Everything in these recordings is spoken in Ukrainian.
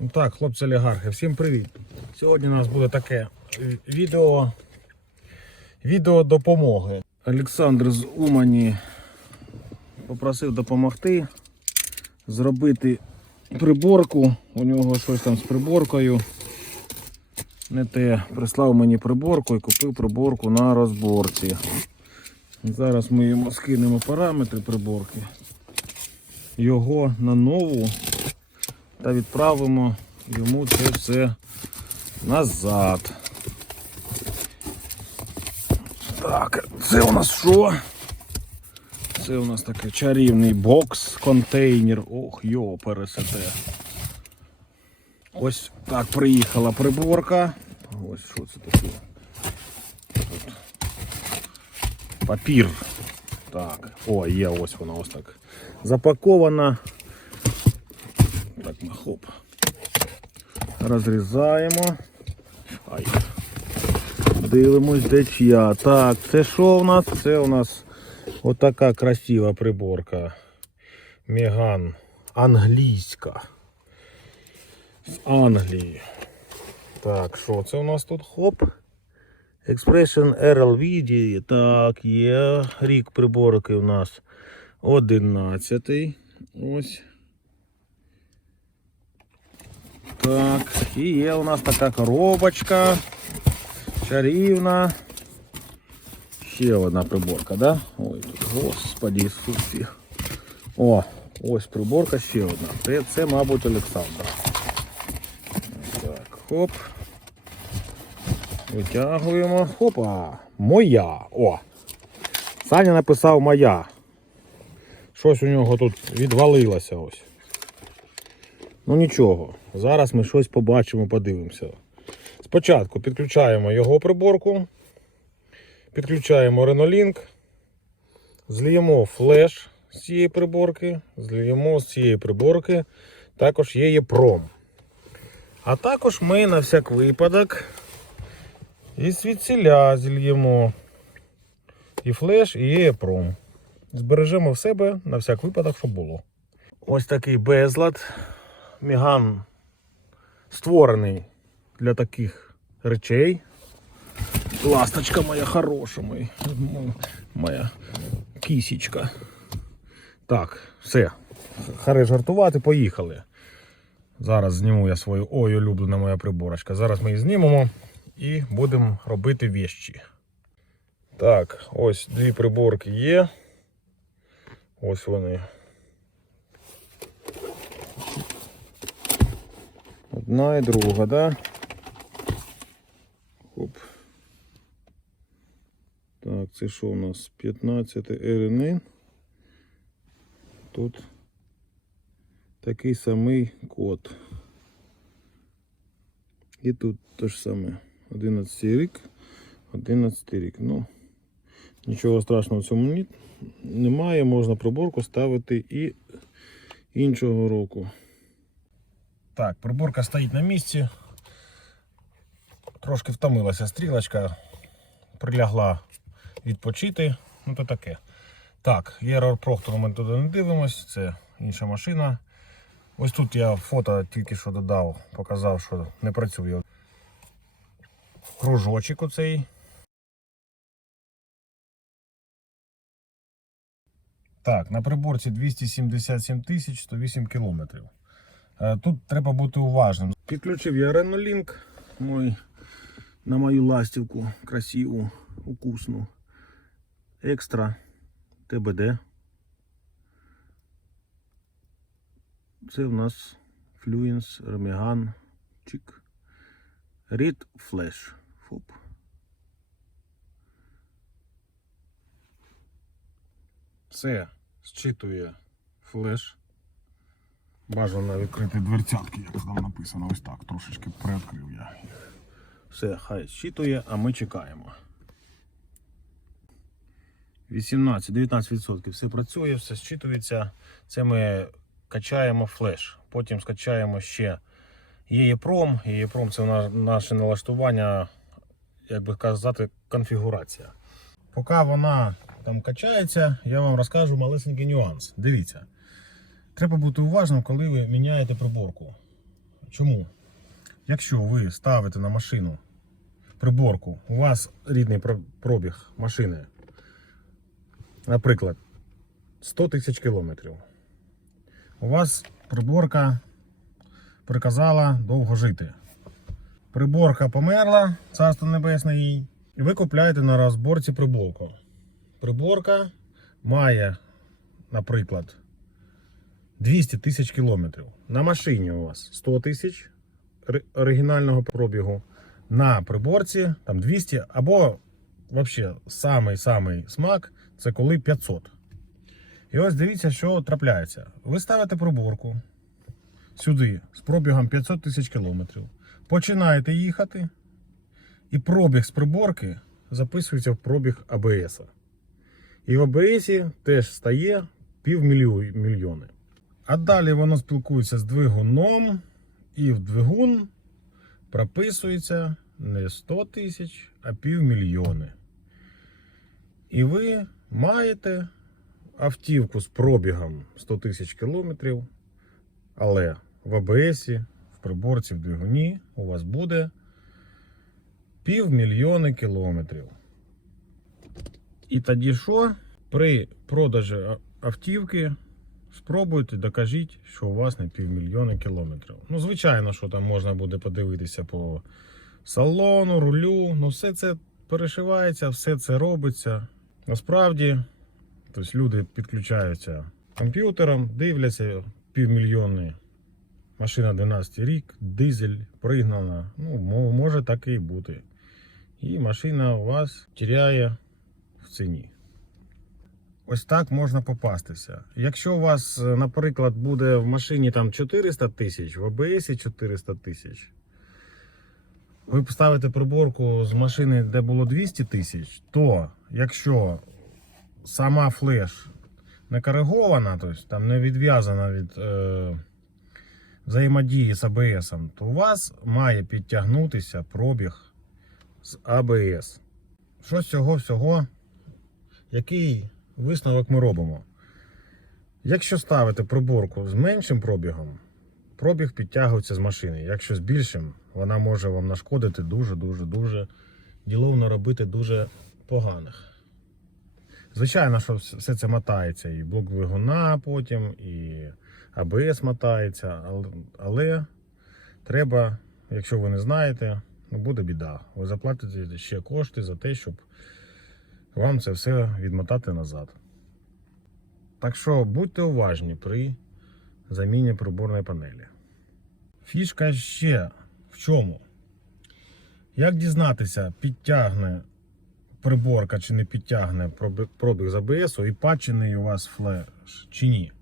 Ну так, хлопці олігархи, всім привіт. Сьогодні у нас буде таке відео, відео допомоги. Олександр з Умані попросив допомогти зробити приборку. У нього щось там з приборкою. Не те, прислав мені приборку і купив приборку на розборці. Зараз ми йому скинемо параметри приборки. Його на нову та відправимо йому це все назад. Так, це у нас що? Це у нас такий чарівний бокс, контейнер. Ох, йо, пересете. Ось так приїхала приборка. Ось що це таке. Тут папір. Так, о, є ось вона ось так. Запакована. Так ми хоп. Розрізаємо. Ай. Дивимось, де чия. Так, це що у нас? Це у нас отака красива приборка. Меган англійська. З Англії. Так, що це у нас тут? Хоп. Expression RLV. Так, є. Рік приборки у нас 11. Ось. Так, і є у нас така коробочка. Чарівна. Ще одна приборка, да? Ой, тут, господи Ісусі. О, ось приборка ще одна. Це, це мабуть, Олександр. Так, хоп. Витягуємо. Хопа. Моя. О. Саня написав моя. Щось у нього тут відвалилося ось. Ну нічого, зараз ми щось побачимо, подивимося. Спочатку підключаємо його приборку, підключаємо Renolink, зліємо флеш з цієї приборки, зліємо з цієї приборки, також є EEPROM. А також ми на всяк випадок і звідсіля зільємо і флеш, і EEPROM. Збережемо в себе на всяк випадок, щоб було. Ось такий безлад. Міган створений для таких речей. Ласточка моя хороша, мой, моя кісічка. Так, все. Харе жартувати, поїхали. Зараз зніму я свою ой, улюблена моя приборочка. Зараз ми її знімемо і будемо робити вещі. Так, ось дві приборки є. Ось вони. Одна і друга, да? Хоп. Так, це що у нас? 15 РНН. Тут такий самий код. І тут те ж саме. 11 рік, 11 рік. Ну, нічого страшного в цьому немає. Можна приборку ставити і іншого року. Так, приборка стоїть на місці. Трошки втомилася стрілочка, прилягла відпочити. Ну то таке. Так, Error Proctor ми туди не дивимось, це інша машина. Ось тут я фото тільки що додав, показав, що не працює. Кружочок оцей. Так, на приборці 277 тисяч 108 кілометрів. Е, Тут треба бути уважним. Підключив я Renolink мой, на мою ластівку красиву, укусну. Екстра ТБД. Це в нас Fluence, Remigan, Чик. Read Flash. Фоп. Це зчитує флеш. Бажано відкрити дверцятки, як там написано, ось так, трошечки приоткрив я. Все, хай зчитує, а ми чекаємо. 18-19% все працює, все зчитується. Це ми качаємо флеш. Потім скачаємо ще EEPROM. EEPROM це наше налаштування, як би казати, конфігурація. Поки вона там качається, я вам розкажу малесенький нюанс. Дивіться. Треба бути уважним, коли ви міняєте приборку. Чому? Якщо ви ставите на машину приборку, у вас рідний пробіг машини, наприклад, 100 тисяч кілометрів. У вас приборка приказала довго жити. Приборка померла, царство небесне їй. І ви купляєте на розборці приборку. Приборка має, наприклад, 200 тисяч кілометрів. На машині у вас 100 тисяч оригінального пробігу. На приборці там 200 або взагалі самий-самий смак це коли 500. І ось дивіться, що трапляється. Ви ставите приборку сюди з пробігом 500 тисяч кілометрів. Починаєте їхати, і пробіг з приборки записується в пробіг АБС. І в АБС теж стає півмільйони. А далі воно спілкується з двигуном, і в двигун прописується не 100 тисяч, а півмільйони. І ви маєте автівку з пробігом 100 тисяч кілометрів, але в АБС, в приборці, в двигуні у вас буде півмільйони кілометрів. І тоді що? При продажі автівки спробуйте, докажіть, що у вас не півмільйони кілометрів. Ну, звичайно, що там можна буде подивитися по салону, рулю. Ну, все це перешивається, все це робиться. Насправді, тобто люди підключаються комп'ютером, дивляться півмільйонний. Машина 12 рік, дизель пригнана. Ну, може так і бути. І машина у вас тіряє в ціні. Ось так можна попастися. Якщо у вас, е, наприклад, буде в машині там 400 тисяч, в АБС 400 тисяч, ви поставите приборку з машини, де було 200 тисяч, то якщо сама флеш не коригована, тобто там не відв'язана від е, взаємодії з АБС, то у вас має підтягнутися пробіг з АБС. Що з цього всього? Який висновок ми робимо? Якщо ставити приборку з меншим пробігом, пробіг підтягується з машини. Якщо з більшим, вона може вам нашкодити дуже-дуже дуже ділов наробити дуже поганих. Звичайно, що все це мотається, і блок двигуна потім, і АБС мотається, але, але треба, якщо ви не знаєте, ну буде біда. Ви заплатите ще кошти за те, щоб вам це все відмотати назад. Так що будьте уважні при заміні приборної панелі. Фішка ще в чому? Як дізнатися, підтягне приборка чи не підтягне пробіг з АБС і патчений у вас флеш чи ні?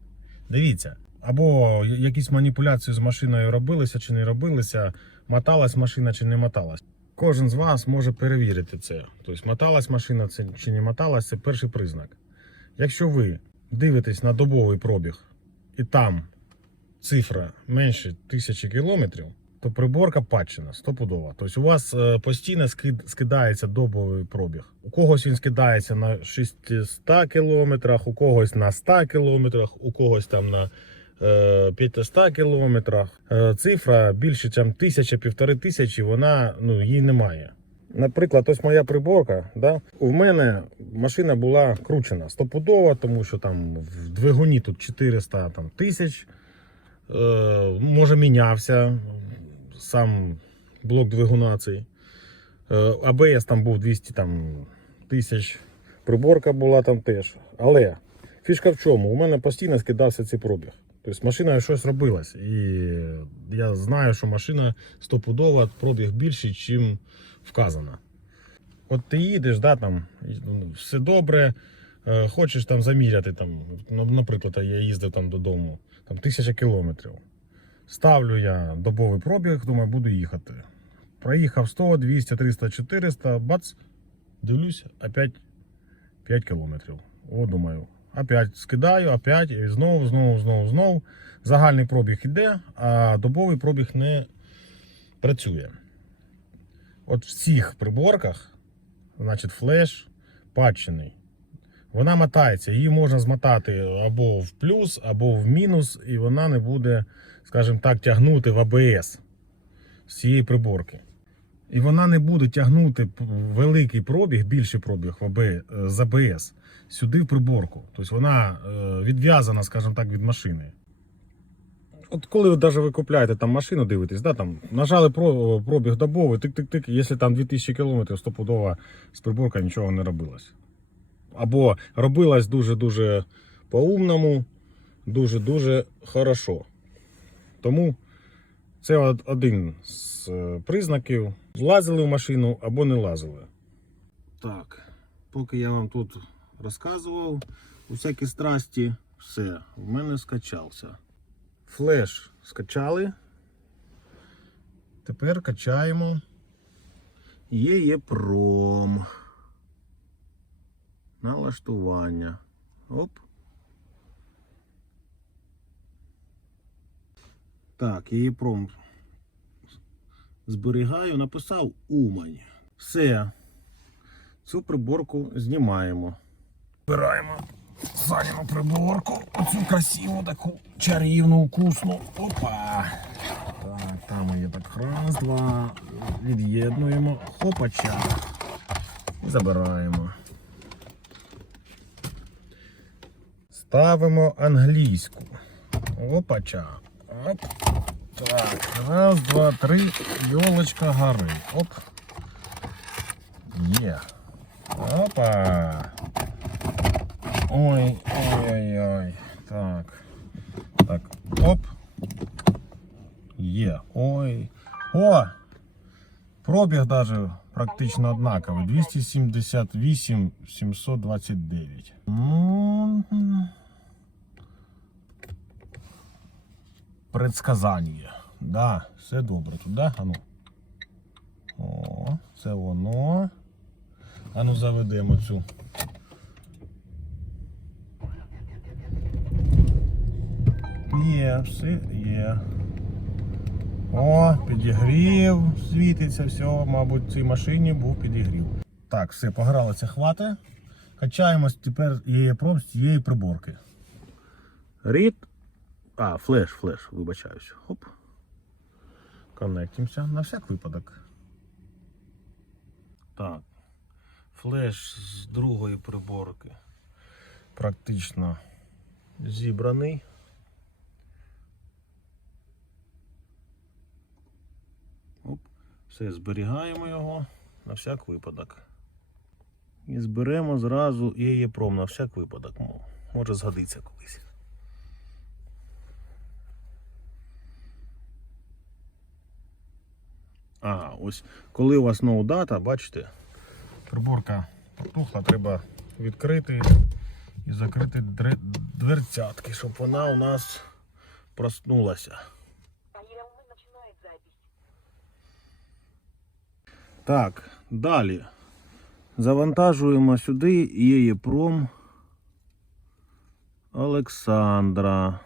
Дивіться, або якісь маніпуляції з машиною робилися чи не робилися, моталась машина чи не моталась. Кожен з вас може перевірити це. Тобто, моталась машина чи не моталась, це перший признак. Якщо ви дивитесь на добовий пробіг і там цифра менше тисячі кілометрів, то приборка патчена стопудова. Тобто у вас е, постійно скидається добовий пробіг. У когось він скидається на 600 кілометрах, у когось на 100 кілометрах, у когось там на 500 кілометрах. Е, Цифра більше, ніж тисяча, півтори тисячі, вона ну, її немає. Наприклад, ось моя приборка. Да? У мене машина була кручена стопудово, тому що там в двигуні тут 400 там, тисяч. Е, може мінявся сам блок двигуна цей. Е, АБС там був 200 там, тисяч. Приборка була там теж. Але фішка в чому? У мене постійно скидався цей пробіг. Тобто машина щось робилась. І я знаю, що машина стопудова, пробіг більший, чим вказано. От ти їдеш, да, там, ну, все добре, е, хочеш там заміряти, там, ну, наприклад, я їздив там додому, там тисяча кілометрів. Ставлю я добовий пробіг, думаю, буду їхати. Проїхав 100, 200, 300, 400, бац, дивлюсь, опять 5 кілометрів. О, думаю, опять скидаю, опять, і знову, знову, знову, знову. Загальний пробіг іде, а добовий пробіг не працює. От в цих приборках, значить, флеш патчений. Вона мотається, її можна змотати або в плюс, або в мінус, і вона не буде, скажімо так, тягнути в АБС з цієї приборки. І вона не буде тягнути великий пробіг, більший пробіг е, з АБС сюди в приборку. Тобто вона е, відв'язана, скажімо так, від машини. От коли ви навіть ви там машину, дивитесь, да, там, нажали пробіг добовий, тик-тик-тик, якщо там 2000 км, стопудово з приборкою нічого не робилось. Або робилось дуже-дуже по-умному, дуже-дуже хорошо. Тому це один з е, признаків. Лазили в машину або не лазили. Так, поки я вам тут розказував усякі страсті, все, в мене скачався. Флеш скачали. Тепер качаємо. ЄЄПРОМ. Налаштування. Оп. Так, ЄЄПРОМ зберігаю, написав Умань. Все. Цю приборку знімаємо. Збираємо Саніну приборку. Оцю красиву таку чарівну, вкусну. Опа. Так, там є так. Раз, два. Від'єднуємо. Хопача. І забираємо. Ставимо англійську. Опача. Оп. Так, раз, два, три. Йолочка гори. Оп. Є. Опа. Ой, ой-ой-ой. Так. Так. Оп. Є. Ой. О! Пробіг даже практично однаковий. 278 729. Предсказання. Да, все добре тут, да? Ану. О, це воно. Ану заведемо цю. Є, все є. О, підігрів, світиться, все, мабуть, в цій машині був підігрів. Так, все, погралося, хвати. Качаємось тепер ЄЄПРОМ з цієї приборки. Рід. А, флеш, флеш, вибачаюсь. Хоп. Коннектимося на всяк випадок. Так. Флеш з другої приборки. Практично зібраний. Оп. Все, зберігаємо його на всяк випадок. І зберемо зразу ЄЄПРОМ на всяк випадок. Може згодиться колись. Ага, ось коли у вас ноу-дата, бачите, приборка потухла, треба відкрити і закрити дверцятки, щоб вона у нас проснулася. Так, далі. Завантажуємо сюди ЄЄПРОМ Олександра.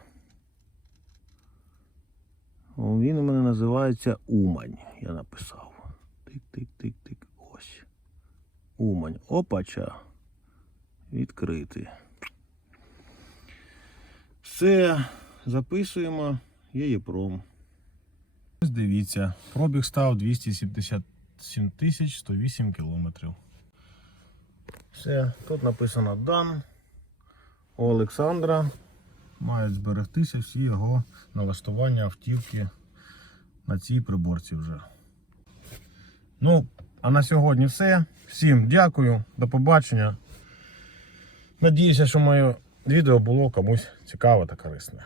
Він у мене називається Умань. Я написав. Тик-тик-тик-тик. Ось. Умань. Опача. Відкрити. Все. Записуємо ЄЄПРОМ. Ось дивіться, пробіг став 277 тисяч 108 кілометрів. Все, тут написано дан. У Олександра мають зберегтися всі його налаштування автівки на цій приборці вже. Ну, а на сьогодні все. Всім дякую, до побачення. Надіюся, що моє відео було комусь цікаве та корисне.